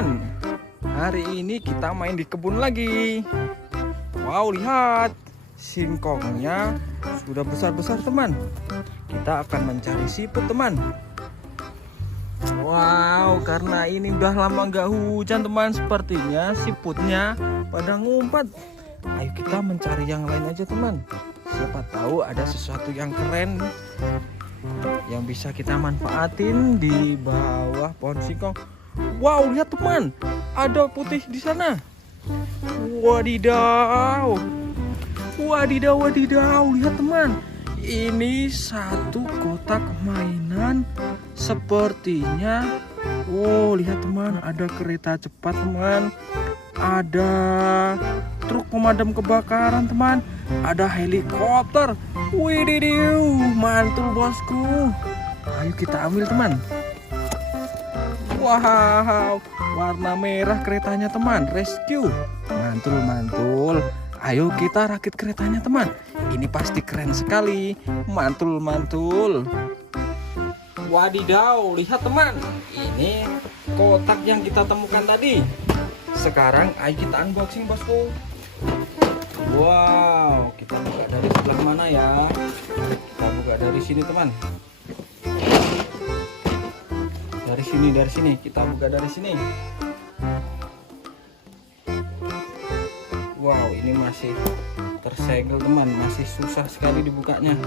teman. Hari ini kita main di kebun lagi. Wow, lihat, singkongnya sudah besar-besar teman. Kita akan mencari siput teman. Wow, karena ini udah lama nggak hujan teman, sepertinya siputnya pada ngumpat. Ayo kita mencari yang lain aja teman. Siapa tahu ada sesuatu yang keren yang bisa kita manfaatin di bawah pohon singkong. Wow, lihat teman, ada putih di sana. Wadidaw, wadidaw, wadidaw. Lihat teman, ini satu kotak mainan. Sepertinya, oh lihat teman, ada kereta cepat teman, ada truk pemadam kebakaran teman, ada helikopter. Wididiu, mantul bosku. Ayo kita ambil teman. Wow, warna merah keretanya teman, rescue. Mantul, mantul. Ayo kita rakit keretanya teman. Ini pasti keren sekali. Mantul, mantul. Wadidaw, lihat teman, ini kotak yang kita temukan tadi. Sekarang ayo kita unboxing bosku. Wow, kita buka dari sebelah mana ya? Kita buka dari sini teman. Dari sini, kita buka dari sini. Wow, ini masih tersegel teman, masih susah sekali dibukanya.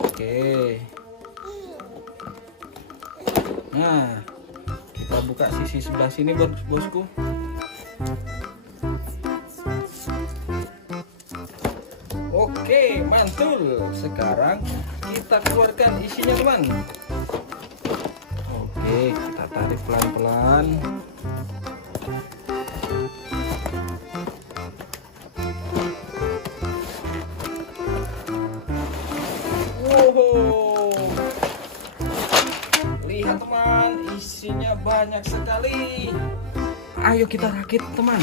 Oke. Nah, kita buka sisi sebelah sini bosku. Oke, mantul. Sekarang kita keluarkan isinya teman. Oke, kita tarik pelan-pelan. Wow, lihat teman, isinya banyak sekali. Ayo kita rakit teman.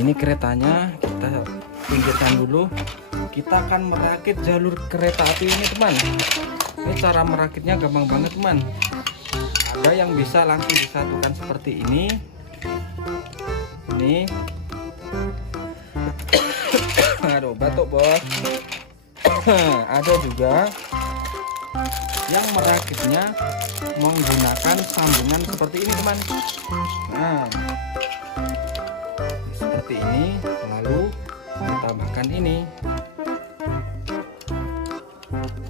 Ini keretanya kita pinggirkan dulu. Kita akan merakit jalur kereta api ini teman. Ini cara merakitnya gampang banget teman. Ada yang bisa langsung disatukan seperti ini. Ini. Aduh, batuk bos. Ada juga yang merakitnya menggunakan sambungan seperti ini teman. Nah, seperti ini, lalu ditambahkan ini.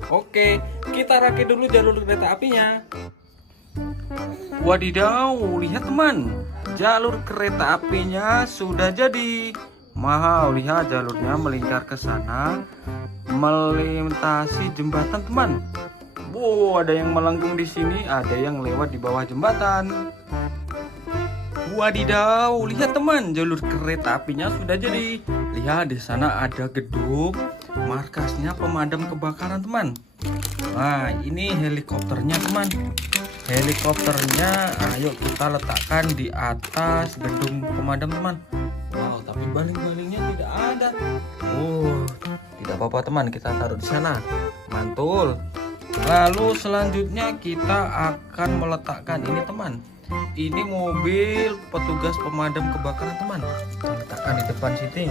Oke, kita rakit dulu jalur kereta apinya. Wadidaw, lihat teman, jalur kereta apinya sudah jadi. Wow, lihat jalurnya melingkar ke sana, melintasi jembatan teman. Wow, ada yang melengkung di sini, ada yang lewat di bawah jembatan. Wadidaw, lihat teman, jalur kereta apinya sudah jadi. Lihat di sana ada gedung, markasnya pemadam kebakaran teman. Nah, ini helikopternya teman. Helikopternya ayo kita letakkan di atas gedung pemadam teman. Wow, tapi baling-balingnya tidak ada. Oh, tidak apa-apa teman, kita taruh di sana. Mantul. Lalu selanjutnya kita akan meletakkan ini teman. Ini mobil petugas pemadam kebakaran teman. Kita letakkan di depan sini.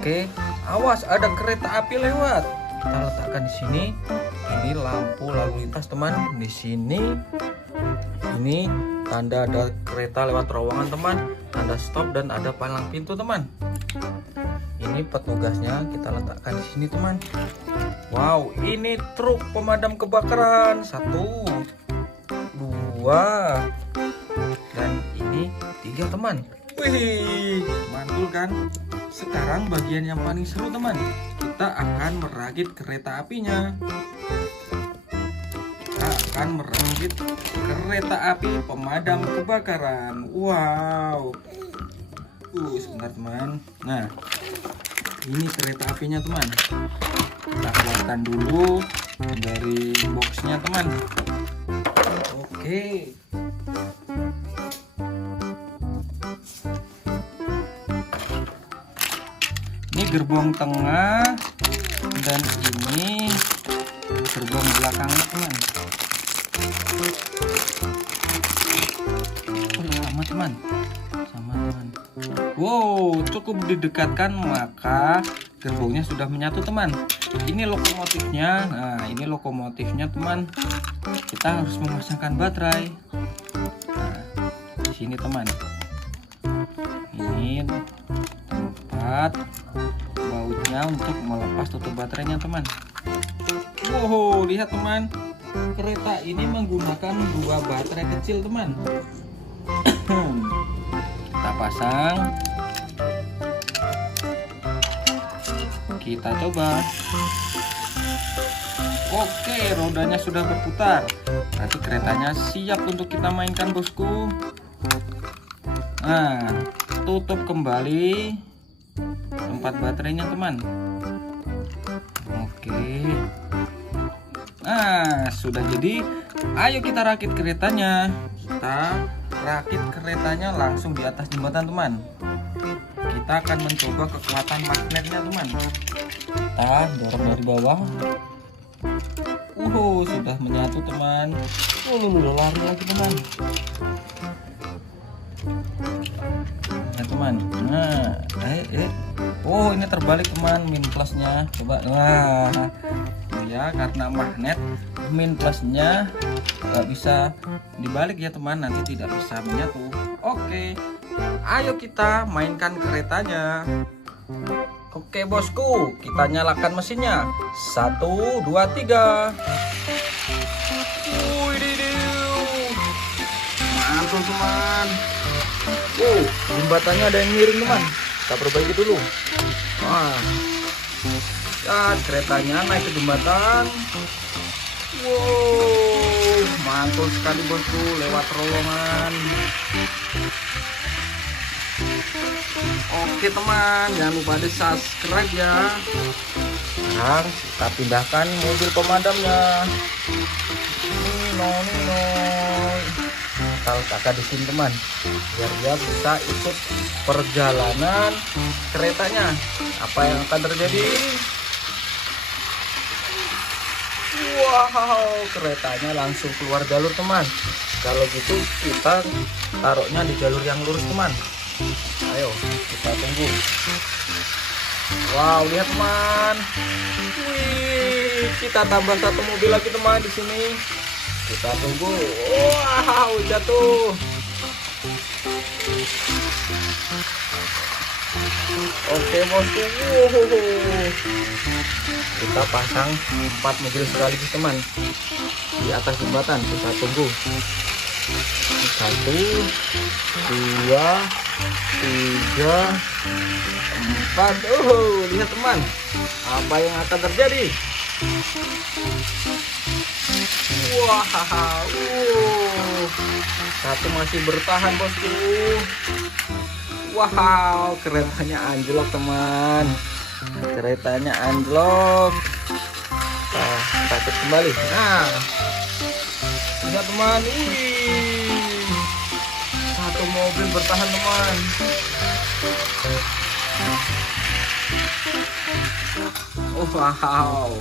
Oke, awas ada kereta api lewat. Kita letakkan di sini. Ini lampu lalu lintas teman. Di sini ini tanda ada kereta lewat terowongan teman, tanda stop dan ada palang pintu teman. Ini petugasnya kita letakkan di sini teman. Wow, ini truk pemadam kebakaran. 1, 2, dan ini 3 teman. Wih, mantul kan? Sekarang bagian yang paling seru teman. Kita akan merakit kereta apinya. Kita akan merakit kereta api pemadam kebakaran. Wow. Sebentar teman. Nah, ini kereta apinya teman. Kita keluarkan dulu dari boxnya teman. Oke. Ini gerbong tengah dan ini gerbong belakangnya teman. sama teman. Wow, cukup didekatkan maka gerbongnya sudah menyatu teman. Ini lokomotifnya. Nah, ini lokomotifnya teman. Kita harus memasangkan baterai. Nah, di sini teman. Ini tempat bautnya untuk melepas tutup baterainya teman. Wow, lihat teman. Kereta ini menggunakan 2 baterai kecil teman. Kita pasang, kita coba. Oke, rodanya sudah berputar, berarti keretanya siap untuk kita mainkan bosku. Nah, tutup kembali tempat baterainya teman. Oke, nah sudah jadi. Ayo kita rakit keretanya. Kita rakit keretanya langsung di atas jembatan teman. Kita akan mencoba kekuatan magnetnya teman. Kita dorong dari bawah. Sudah menyatu teman. Lari lagi teman. Nah teman. Nah, oh ini terbalik teman, min plusnya. Coba. Nah, ya karena magnet min plusnya nggak bisa dibalik ya teman, nanti tidak bisa menyatu. Oke, ayo kita mainkan keretanya. Oke bosku, kita nyalakan mesinnya. 1, 2, 3. Mantul teman. Jembatannya ada yang miring teman. Kita perbaiki dulu. Wah, ya keretanya naik ke jembatan. Wow, mantul sekali bosku, lewat terowongan. Oke teman, jangan lupa di subscribe ya. Sekarang kita pindahkan mobil pemadamnya. Kita letakkan di sini teman, biar dia bisa ikut perjalanan keretanya. Apa yang akan terjadi? Wow, keretanya langsung keluar jalur teman. Kalau gitu kita taruhnya di jalur yang lurus teman. Ayo kita tunggu. Wow, lihat teman. Wih, kita tambah 1 mobil lagi teman di sini. Kita tunggu. Wow, jatuh. Oke bosku. Kita pasang 4 mobil sekaligus teman di atas jembatan. Kita tunggu. 1, 2, 3, 4. Lihat teman, apa yang akan terjadi? Wow, satu masih bertahan bosku. Wow, keretanya anjlok teman. Keretanya anjlok. Kita cek kembali. Nah, lihat teman. Satu mobil bertahan teman. Wow.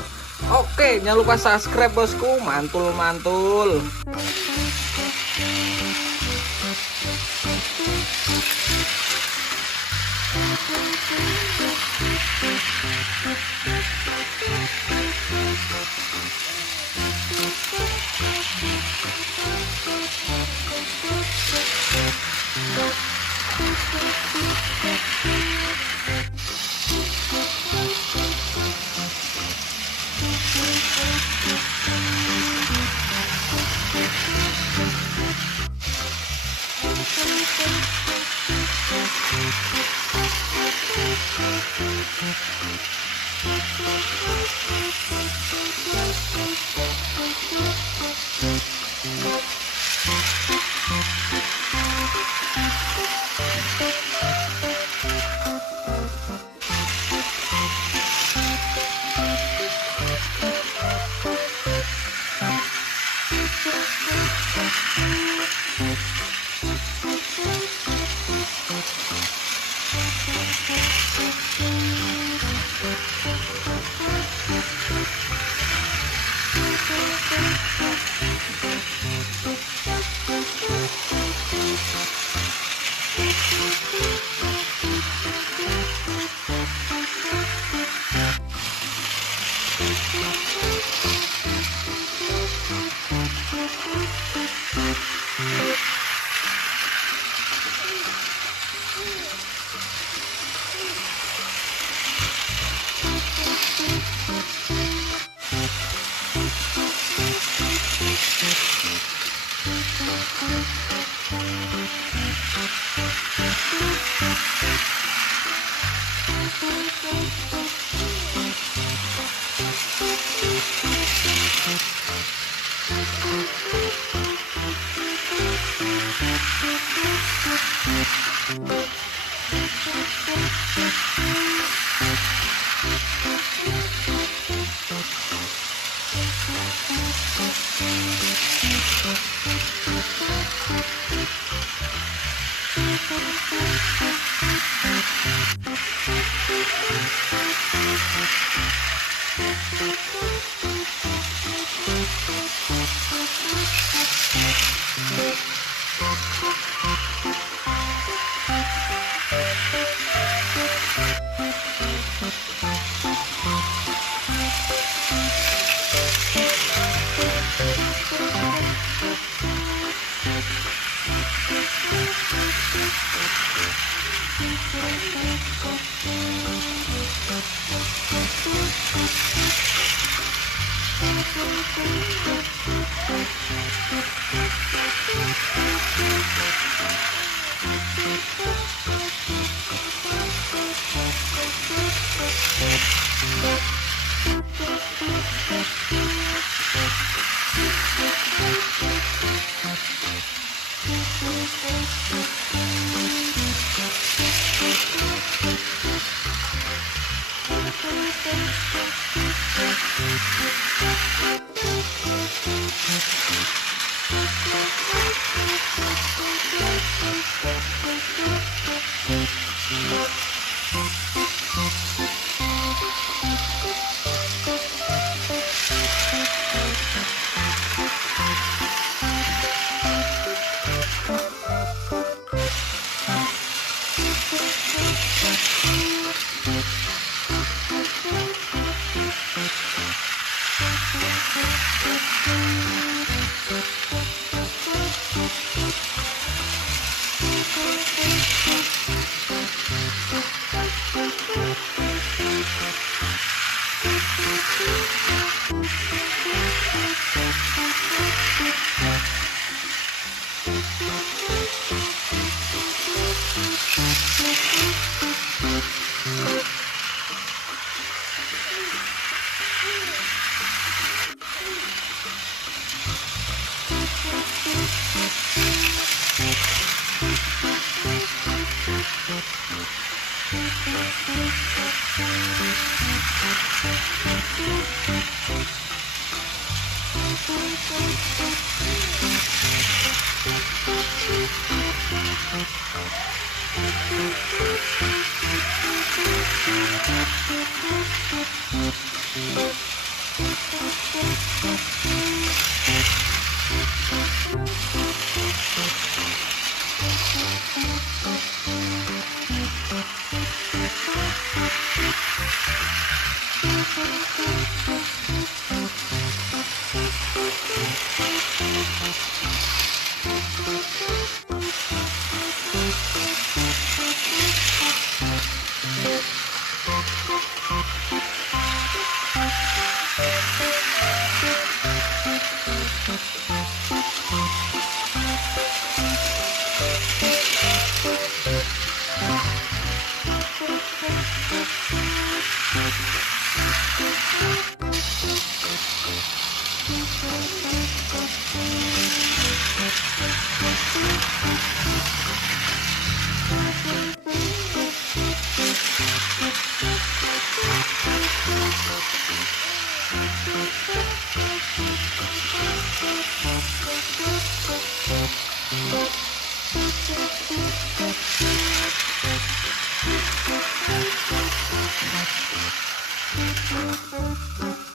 Oke, jangan lupa subscribe bosku. Mantul.